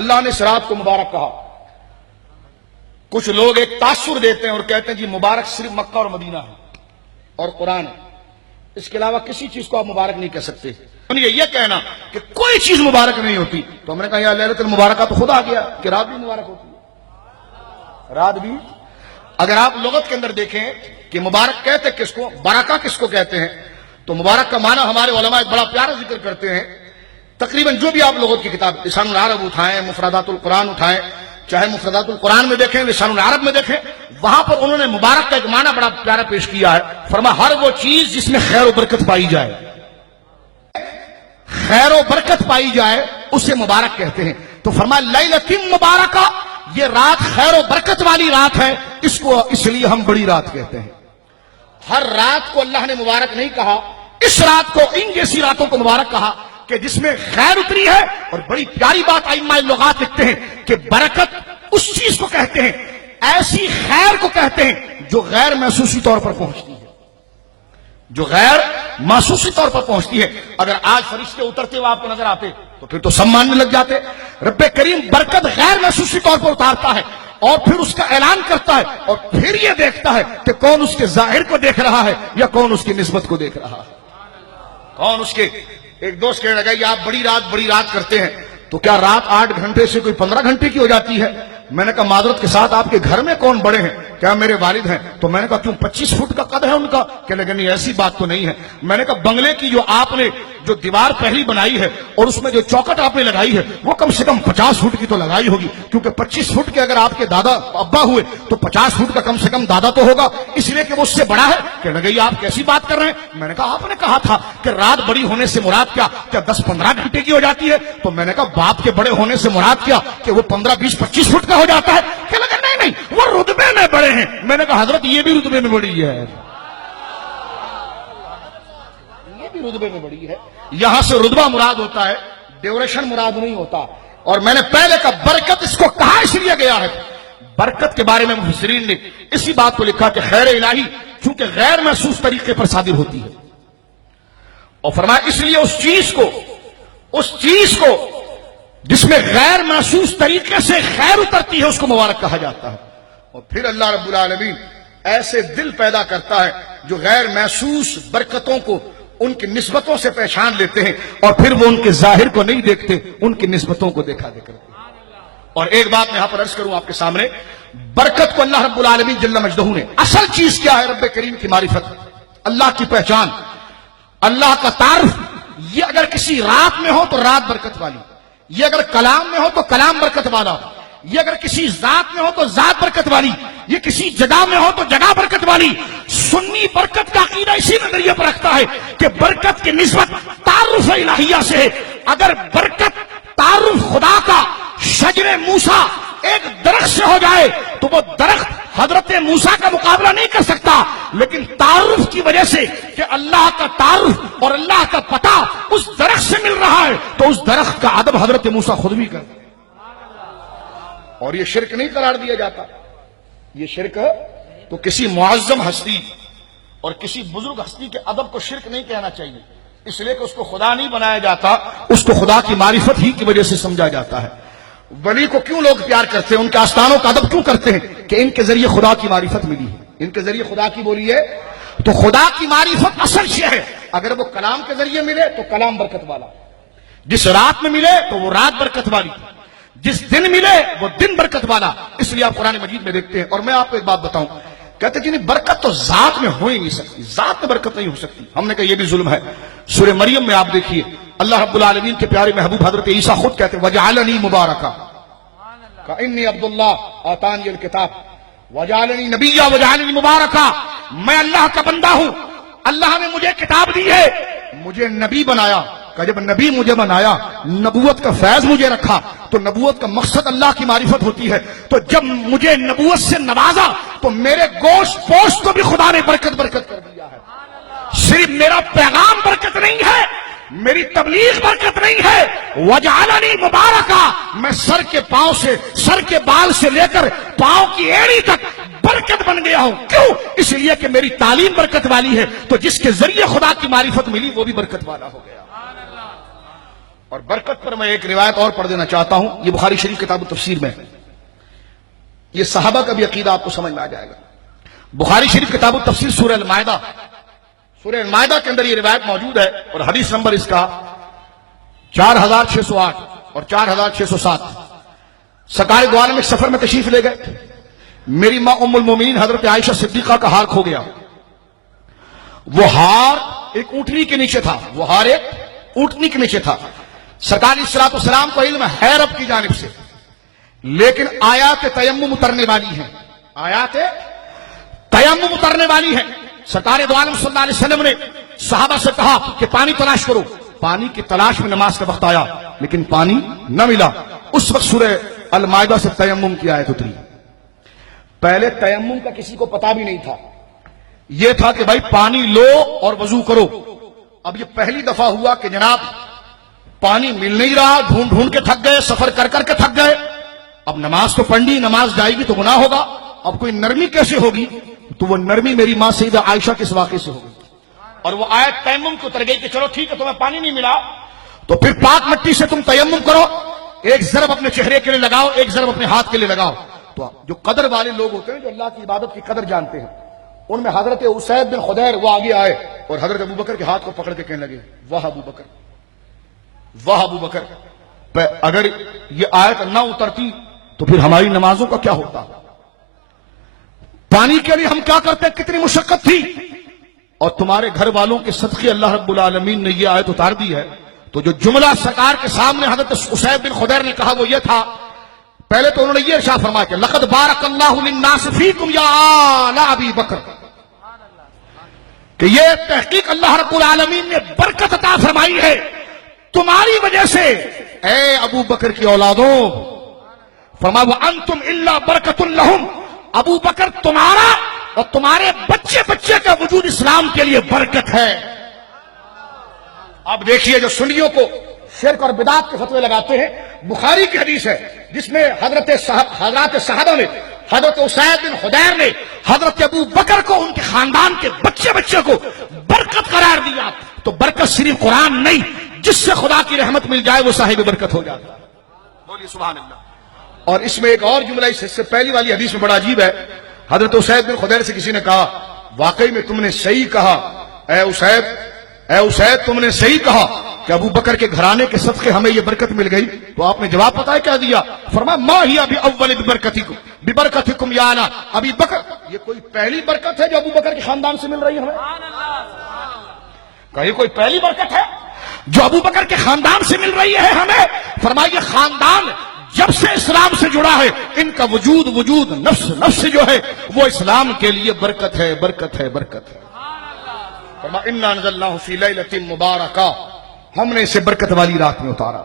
اللہ نے اس رات کو مبارک کہا. کچھ لوگ ایک تاثر دیتے ہیں اور کہتے ہیں جی مبارک صرف مکہ اور مدینہ ہے اور قرآن ہے، اس کے علاوہ کسی چیز کو آپ مبارک نہیں کہہ سکتے. یہ کہنا کہ کوئی چیز مبارک نہیں ہوتی، تو ہم نے کہا یا لیلۃ المبارکہ تو خود آ گیا کہ رات بھی مبارک ہوتی ہے. رات بھی اگر آپ لغت کے اندر دیکھیں کہ مبارک کہتے کس کو، برکہ کس کو کہتے ہیں، تو مبارک کا معنی ہمارے علماء ایک بڑا پیارا ذکر کرتے ہیں. تقریباً جو بھی آپ لغت کی کتاب لسان العرب اٹھائیں، مفردات القرآن اٹھائیں، چاہے مفردات القرآن میں دیکھیں، لسان العرب میں دیکھیں، وہاں پر انہوں نے مبارک کا ایک معنی بڑا پیارا پیش کیا ہے. فرمایا ہر وہ چیز جس میں خیر و برکت پائی جائے، خیر و برکت پائی جائے اسے مبارک کہتے ہیں. تو فرمایا لیلۃ مبارکہ، یہ رات خیر و برکت والی رات ہے، اس کو اس لیے ہم بڑی رات کہتے ہیں. ہر رات کو اللہ نے مبارک نہیں کہا، اس رات کو، ان جیسی راتوں کو مبارک کہا کہ جس میں خیر اتری ہے. اور بڑی پیاری بات ائمہ لغات لکھتے ہیں کہ برکت اس چیز کو کہتے ہیں، ایسی خیر کو کہتے ہیں جو غیر محسوسی طور پر پہنچتی ہے، جو غیر محسوسی طور پر پہنچتی ہے. اگر آج فرشتے اترتے ہوئے آپ کو نظر آتے تو پھر تو سب ماننے لگ جاتے. رب کریم برکت غیر محسوسی طور پر اتارتا ہے اور پھر اس کا اعلان کرتا ہے اور پھر یہ دیکھتا ہے کہ کون اس کے ظاہر کو دیکھ رہا ہے یا کون اس کی نسبت کو دیکھ رہا ہے. کون اس کے. ایک دوست کہنے لگا یہ آپ بڑی رات کرتے ہیں تو کیا رات 8 گھنٹے سے کوئی 15 گھنٹے کی ہو جاتی ہے؟ میں نے کہا معذرت کے ساتھ آپ کے گھر میں کون بڑے ہیں؟ کیا میرے والد ہیں. تو میں نے کہا کیوں 25 فٹ کا قد ہے ان کا؟ کہنے لگے نہیں ایسی بات تو نہیں ہے. میں نے کہا بنگلے کی جو آپ نے جو دیوار پہلی بنائی ہے اور اس میں جو چوکٹ آپ نے لگائی ہے وہ کم سے کم 50 فٹ کی تو لگائی ہوگی، کیونکہ 25 فٹ کے اگر آپ کے دادا ابا ہوئے تو 50 فٹ کا کم سے کم دادا تو ہوگا، اس لیے کہ وہ اس سے بڑا ہے. کہنے لگے یہ آپ کیسی بات کر رہے ہیں؟ میں نے کہا آپ نے کہا تھا کہ رات بڑی ہونے سے مراد کیا 10-15 گھنٹے کی ہو جاتی ہے؟ تو میں نے کہا باپ کے بڑے ہونے سے مراد کیا کہ وہ 15-20-25 فٹ کا ہو جاتا ہے؟ کہنے لگے نہیں وہ رتبے میں بڑے ہیں. میں نے کہا حضرت یہ بھی رتبے میں بڑی ہے، یہ بھی رتبے میں بڑی ہے. یہاں سے رتبہ مراد ہوتا ہے، ڈیوریشن مراد نہیں ہوتا. اور میں نے پہلے کا برکت اس کو کہا اس لیے گیا ہے. برکت کے بارے میں مفسرین نے اسی بات کو لکھا کہ خیر الہی چونکہ غیر محسوس طریقے پر صادر ہوتی ہے، اور فرمایا اس لیے اس چیز کو جس میں غیر محسوس طریقے سے خیر اترتی ہے اس کو مبارک کہا جاتا ہے. اور پھر اللہ رب العالمین ایسے دل پیدا کرتا ہے جو غیر محسوس برکتوں کو ان کی نسبتوں سے پہچان لیتے ہیں اور پھر وہ ان کے ظاہر کو نہیں دیکھتے، ان کی نسبتوں کو دیکھا کرتے ہیں. اور ایک بات میں یہاں پر عرض کروں آپ کے سامنے، برکت کو اللہ رب العالمین جل مجدہ نے اصل چیز کیا ہے؟ رب کریم کی معرفت، اللہ کی پہچان، اللہ کا تعارف. یہ اگر کسی رات میں ہو تو رات برکت والی، یہ اگر کلام میں ہو تو کلام برکت والا، یہ اگر کسی ذات میں ہو تو ذات برکت والی، یہ کسی جگہ میں ہو تو جگہ برکت والی. سنی برکت کا عقیدہ اسی نظریے پر رکھتا ہے کہ برکت کی نسبت تعارف الہیہ سے ہے. اگر برکت تعارف خدا کا شجر موسیٰ ایک درخت سے ہو جائے تو وہ درخت حضرت موسیٰ کا مقابلہ نہیں کر سکتا، لیکن تعارف کی وجہ سے کہ اللہ کا تعارف اور اللہ کا پتہ اس درخت سے مل رہا ہے تو اس درخت کا ادب حضرت موسیٰ خود بھی کرتے. اور یہ شرک نہیں قرار دیا جاتا. یہ شرک تو کسی معظم ہستی اور کسی بزرگ ہستی کے ادب کو شرک نہیں کہنا چاہیے، اس لیے کہ اس کو خدا نہیں بنایا جاتا، اس کو خدا کی معرفت ہی کی وجہ سے سمجھا جاتا ہے. ولی کو کیوں لوگ پیار کرتے ہیں، ان کے آستانوں کا ادب کیوں کرتے ہیں؟ کہ ان کے ذریعے خدا کی معرفت ملی ہے، ان کے ذریعے خدا کی بولی ہے. تو خدا کی معرفت اصل شے ہے. اگر وہ کلام کے ذریعے ملے تو کلام برکت والا، جس رات میں ملے تو وہ رات برکت والی، جس دن ملے وہ دن برکت والا. اس لیے آپ قرآن مجید میں دیکھتے ہیں. اور میں آپ کو ایک بات بتاؤں، کہتے ہیں کہ برکت تو ذات میں ہو ہی نہیں سکتی، ذات میں برکت نہیں ہو سکتی. ہم نے کہا یہ بھی ظلم ہے. سورہ مریم میں آپ دیکھیے اللہ رب العالمین کے پیارے محبوب حضرت عیسیٰ خود کہتے ہیں وجعلنی مبارکا انی عبداللہ آتانی الکتاب وجعلنی نبیا وجعلنی مبارکا. میں اللہ کا بندہ ہوں، اللہ نے مجھے کتاب دی ہے، مجھے نبی بنایا. کہ جب نبی مجھے بنایا، نبوت کا فیض مجھے رکھا، تو نبوت کا مقصد اللہ کی معرفت ہوتی ہے. تو جب مجھے نبوت سے نوازا تو میرے گوشت پوشت کو بھی خدا نے برکت کر دیا ہے. صرف میرا پیغام برکت نہیں ہے، میری تبلیغ برکت نہیں ہے. وجعلنی مبارکا، میں سر کے پاؤں سے، سر کے بال سے لے کر پاؤں کی ایڑی تک برکت بن گیا ہوں. کیوں؟ اس لیے کہ میری تعلیم برکت والی ہے. تو جس کے ذریعے خدا کی معرفت ملی وہ بھی برکت والا ہو گیا. اور برکت پر میں ایک روایت اور پڑھ دینا چاہتا ہوں، یہ بخاری شریف کتاب التفسیر میں ہے، یہ صحابہ کا بھی عقیدہ آپ کو سمجھ میں آ جائے گا۔ بخاری شریف کتاب التفسیر سورہ المائدہ، سورہ المائدہ کے اندر یہ روایت موجود ہے، اور حدیث نمبر اس کا 4608 اور 4607۔ سرکار دو عالم ایک سفر میں تشریف لے گئے، میری ماں ام المومنین حضرت عائشہ صدیقہ کا ہار کھو گیا۔ وہ ہار ایک اونٹنی کے نیچے تھا، وہ ہار ایک اونٹنی کے نیچے تھا۔ سرکار علیہ الصلوۃ والسلام کو علم ہے رب کی جانب سے، لیکن آیات تیمم اترنے والی ہیں، آیات تیمم اترنے والی ہیں۔ سرکار دو عالم صلی اللہ علیہ وسلم نے صحابہ سے کہا کہ پانی تلاش کرو۔ پانی کی تلاش میں نماز کا وقت آیا، لیکن پانی نہ ملا۔ اس وقت سورہ المائدہ سے تیمم کی آیت اتری۔ پہلے تیمم کا کسی کو پتا بھی نہیں تھا، یہ تھا کہ بھائی پانی لو اور وضو کرو۔ اب یہ پہلی دفعہ ہوا کہ جناب پانی مل نہیں رہا، ڈھونڈ ڈھونڈ کے تھک گئے، سفر کر کر کے تھک گئے، اب نماز تو پڑھنی، نماز جائے گی تو گناہ ہوگا، اب کوئی نرمی کیسے ہوگی؟ تو وہ نرمی میری ماں سیدہ عائشہ کے اس واقعے سے ہو گئی، اور وہ آیت تیمم کو اتر گئی کہ چلو ٹھیک ہے تمہیں پانی نہیں ملا تو پھر پاک مٹی سے تم تیمم کرو، ایک ضرب اپنے چہرے کے لیے لگاؤ، ایک ضرب اپنے ہاتھ کے لیے لگاؤ۔ تو جو قدر والے لوگ ہوتے ہیں، جو اللہ کی عبادت کی قدر جانتے ہیں، ان میں حضرت اسید بن خدیر وہ آگے آئے اور حضرت ابوبکر کے ہاتھ کو پکڑ کے کہنے لگے واہ ابوبکر، واہ ابوبکر، اگر یہ آیت نہ اترتی تو پھر ہماری نمازوں کا کیا ہوتا؟ پانی کے لیے ہم کیا کرتے، کتنی مشقت تھی، اور تمہارے گھر والوں کے صدقے اللہ رب العالمین نے یہ آیت اتار دی ہے۔ تو جو جملہ سرکار کے سامنے حضرت اسید بن خدیر نے کہا وہ یہ تھا، پہلے تو انہوں نے یہ ارشاد فرمایا کہ لقد بارک اللہ للناس فیکم یا آل ابی بکر، کہ یہ تحقیق اللہ رب العالمین نے برکت عطا فرمائی ہے تمہاری وجہ سے اے ابو بکر کی اولادوں۔ فرمایا وانتم الا برکۃ لہم، ابو بکر تمہارا اور تمہارے بچے بچے کا وجود اسلام کے لیے برکت ہے۔ اب دیکھیے جو سنیوں کو شرک اور بدعت کے فتوے لگاتے ہیں، بخاری کی حدیث ہے جس میں حضرت صحابہ نے، حضرت اسید بن خدیر نے حضرت ابو بکر کو، ان کے خاندان کے بچے بچے کو برکت قرار دیا۔ تو برکت صرف قرآن نہیں، جس سے خدا کی رحمت مل جائے وہ صاحب برکت ہو جاتا ہے۔ بولیے سبحان اللہ۔ اور اس میں ایک اور جملہ اس سے پہلی والی حدیث میں بڑا عجیب ہے۔ حضرت اسید بن خدیر سے کسی نے کہا واقعی میں تم نے صحیح کہا اے اسید تم نے صحیح کہا کہ ابو بکر کے گھرانے کے صدقے ہمیں یہ برکت مل گئی۔ تو آپ نے جواب پتہ ہے کیا دیا؟ فرمایا ما ہی باول ببرکتکم یا انا ابی بکر، یہ کوئی پہلی برکت ہے جو ابو بکر کے خاندان سے مل رہی ہے ہمیں؟ کہ یہ کوئی پہلی برکت ہے جو ابو بکر کے خاندان سے مل رہی ہے ہمیں؟ فرمایا یہ خاندان جب سے اسلام سے جڑا ہے، ان کا وجود نفس جو ہے وہ اسلام کے لیے برکت ہے، برکت ہے، برکت ہے۔ فرمایا انا انزلناہ فی لیلۃ مبارکہ، ہم نے اسے برکت والی رات میں اتارا۔